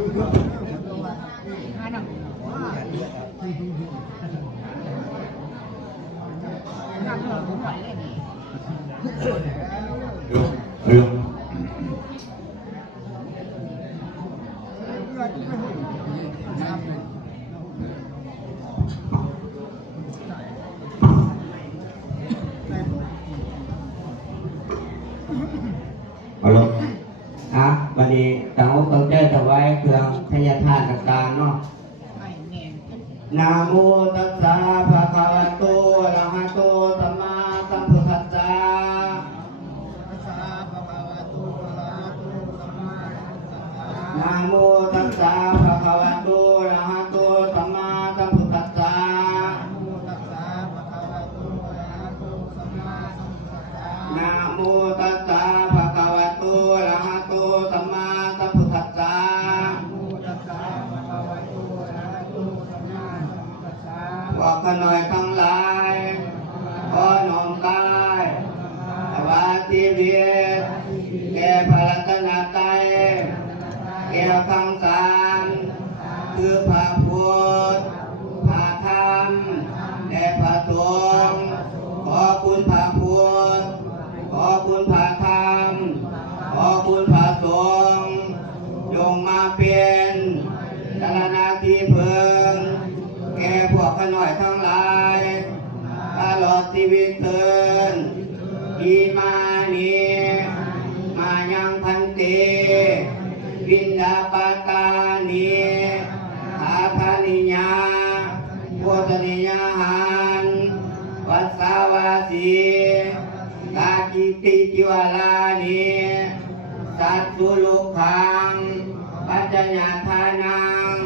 เรื่ บัดนี้ต่างอกตั้งใจถวายเครื่องพยาทานต่างๆเนาะนาโมตัสสะภะคะวะโตอะระหะโตสัมมาสัมพุทธัสสะนาโมตัสสะภะคะวะโตอะระ แก่ โพธนิยาหันวัสสาวาสีกาจิติจิวาลานีสัตตุลุขังปัจจญาทานัง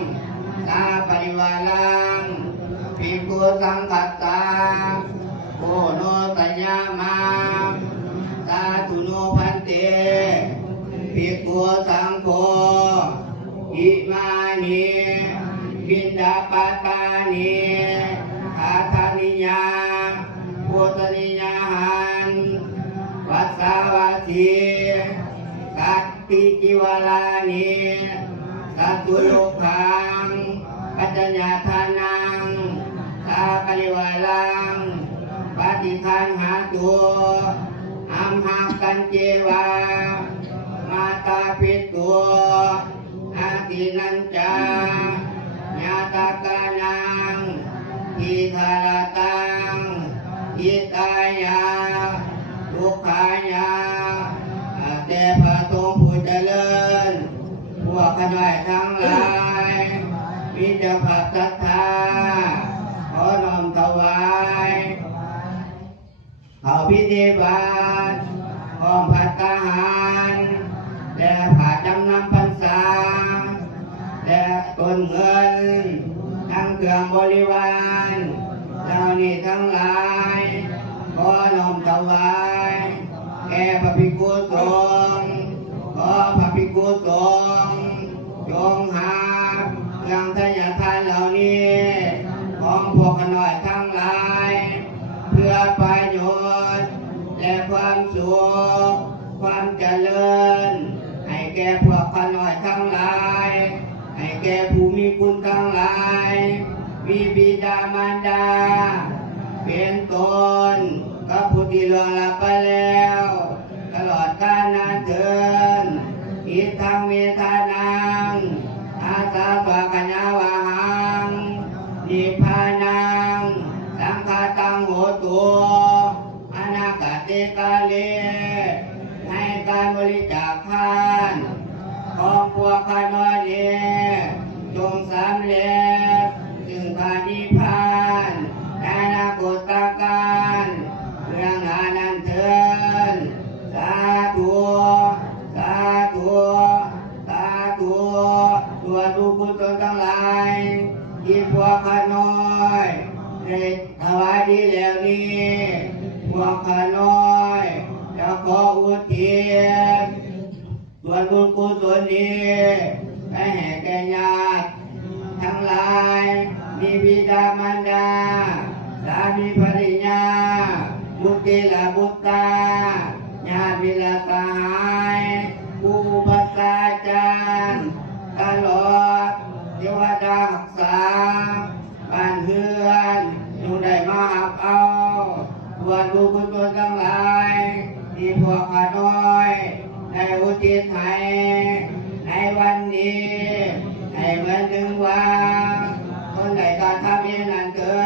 ตาปริวาลังภิกุสังกัตตาโอโนตัญามาตาตุโนพันเตภิกุสังโฆอิมานิ สัตตุโลกังปัจจญาทานังตาปริวาลังปฏิคันหาตัวอัมหักกันเจวามาตาปิตัวอาตินันจาญาตากานังทีคาราตังอิตายาทุกขายาเตพระทงผู้เจริญ วกขน้อยทั้งหลายมิจะผักศรัทธาขอน้อมถวายเขาพิธีบัติของพัตตาหารและผ่าจำนำพรรษาและต้นเงิน ทั้งเครื่องบริวารเหล่านี้ทั้งหลายขอน้อมถวายแก่พระ วกขน้อยทั้งหลาย เพื่อประโยชน์ และความสุขความเจริญ ให้แก่พวกขน้อยทั้งหลาย ให้แก่ผู้มีคุณทั้งหลาย มีบิดามารดา เป็นตนกับผู้ที่ล่วงลับไปแล้ว ตลอดกาลนานเถินอิทา งสำเร็จจึงพานิพานในอนาคตการเรื่องงานนั้นเถินสาธุสาธุสาธุตัวลูกบุญตนทั้งหลายที่พวกข้าน้อยได้ถวายดีแล้วนี้พวกข้าน้อยจะขออุทิศส่วนบุญกุศลนี้ได้แห่แก่ญาติ ทั้งหลาย มีบิดามารดา สามีภริยาบุตรและบุตรตาญาติวิลาสหายผู้ปัสสาจารย์ตลอ ลทั้งหลายที่พวกข้าน้อยได้อุทิศให้ในวันนี้ให้เหมือนถึงว่า คนใดก็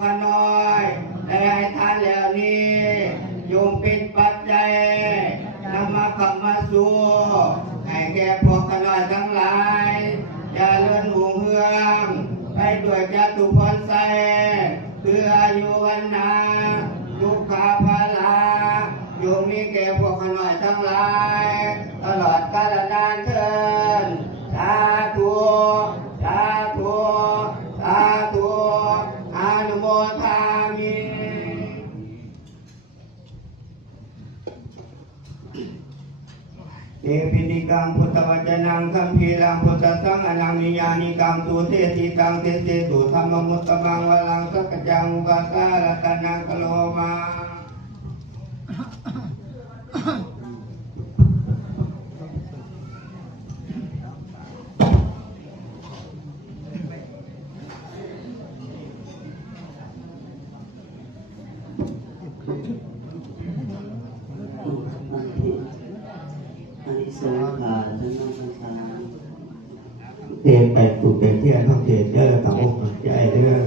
ขน้อยได้ให้ทานแล้วนี้จงเป็นปัจจัยนำมาคำมาสู่ให้แก่พวกขน้อยทั้งหลายอย่าเลื่อนห่วงเฮือง ไปด้วยจตุพรใสเพื่ออายุวันนาทุกขาภาลาโยมมีแก่พวก รังพุทธวจนังคัมภีรังพุทธสังอนังนิยานิกังตุเทติกังเทเตตุธรรมมุตตมังวลังสักจังอุกาสาลตนังกโลมาอัน สงฆ์ขาทั้งน้องทั้งสามเทศไปตุกเป็นเทียนต้องเทศเด้อต่างอกต่างใจเด้อะ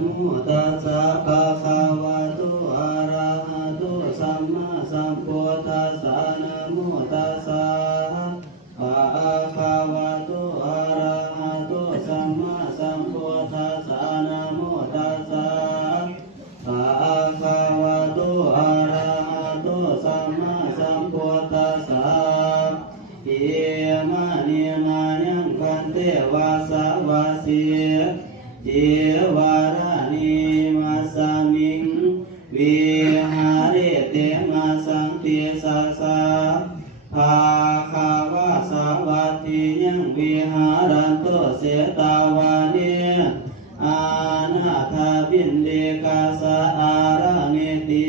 โมตัสสะภะคะวะโตอะระหะโตสัมมาสัมพุทธัสสะนะโมตัสสะภะคะวะโต สาวาสีเจวารานิมาสามิงวิหาเรเตมาสังเตสาสาภาคาวาสาวัติยังวิหารันโตเสตาวาเนอานาถาบินเดกาสาอาราเนตี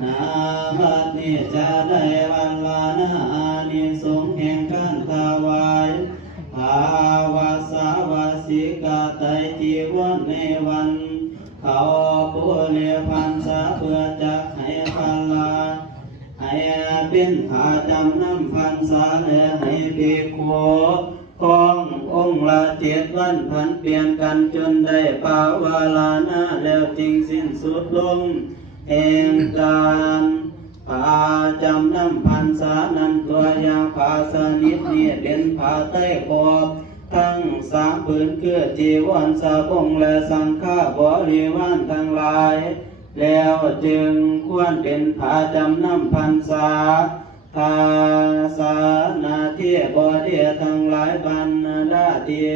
นาบัดนี้จะได้วันลานา น้ำพันษาแลให้ปีโคขององค์ละเจ็ดวันพันเปลี่ยนกันจนได้ปาวาลานาแล้วจริงสิ้นสุดลงแห่งการผาจำน้ำพันษานั้นตัวยางผาสนิทนี่เป็นผาใต้ขอบทั้งสามผืนคือจีวรสาบงและสังฆาบริวารทั้งหลาย แล้วจึงควรเป็นผาจำน้ำพันษา ทาสานาเทียบเดียทั้งหลายบรรดาเดีย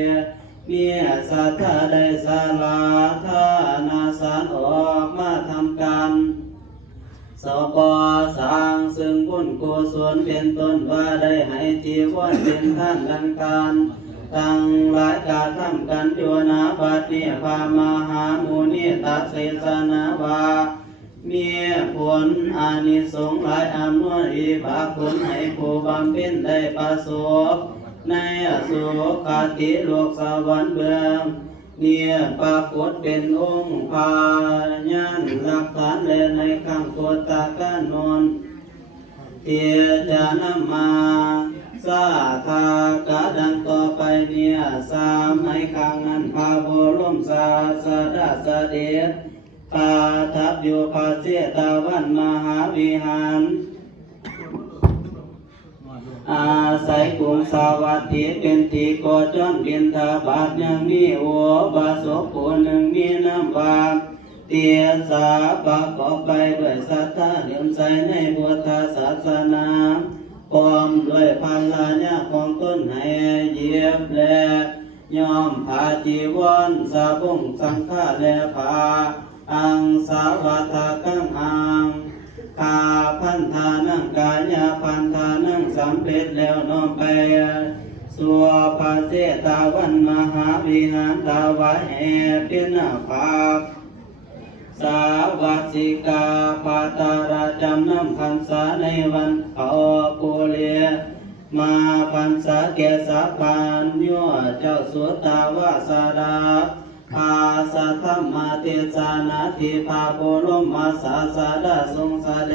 เมียสัทธาได้สาลาทานาสารออกมาทำการสปอสร้างซึ่งบุญกุศลเป็นต้นว่าได้ให้จีวรเป็นท่านดังการตั้งหลายกาทำกันโยนาบัดนี้พามหามุนีตัดเสสนาวา มีผลอานิสงส์หลายอำนวยอิบากผลให้ผู้บำเพ็ญได้ประสบในอสุคติโลกสวรรค์เบื้องเนี่ยปรากฏเป็นองค์พาญาณหลักฐานและในคำโกตาการนอนเทียจะนำมาสาธากะดังต่อไปเนี่ยสามให้ข้างนั้นพาบรมศาสดาสเดช ปาทับอยู่ภาเสตาวันมหาวิหารอาศัยกรุงสาวัตถีเป็นที่โกจรเดียนทาบาทยังมีโอบาสกผู้หนึ่งมีน้ำบาปเตียสาประกอบไปด้วยศรัทธาเลื่อมใสในพุทธศาสนาพร้อมด้วยพันลาญาของตนให้เยียบและยอมผาจีวรสาบุงสังฆาและผา อังสาวัตกังอังกาพันธานังกายาพันธานังสำเร็จแล้วน้อมไปสัวภาเสตาวันมหาวิหารตาวะแห่เป็นาภาสาวัสสิกาปาตาราจำนำพันษาในวันเขาปุเรียมาพันษาแก่สาปานยั่วเจ้าสุตาวาสาดา ภาสัตมาติจานาติภาโกลมมาสาสาดาสงสาเด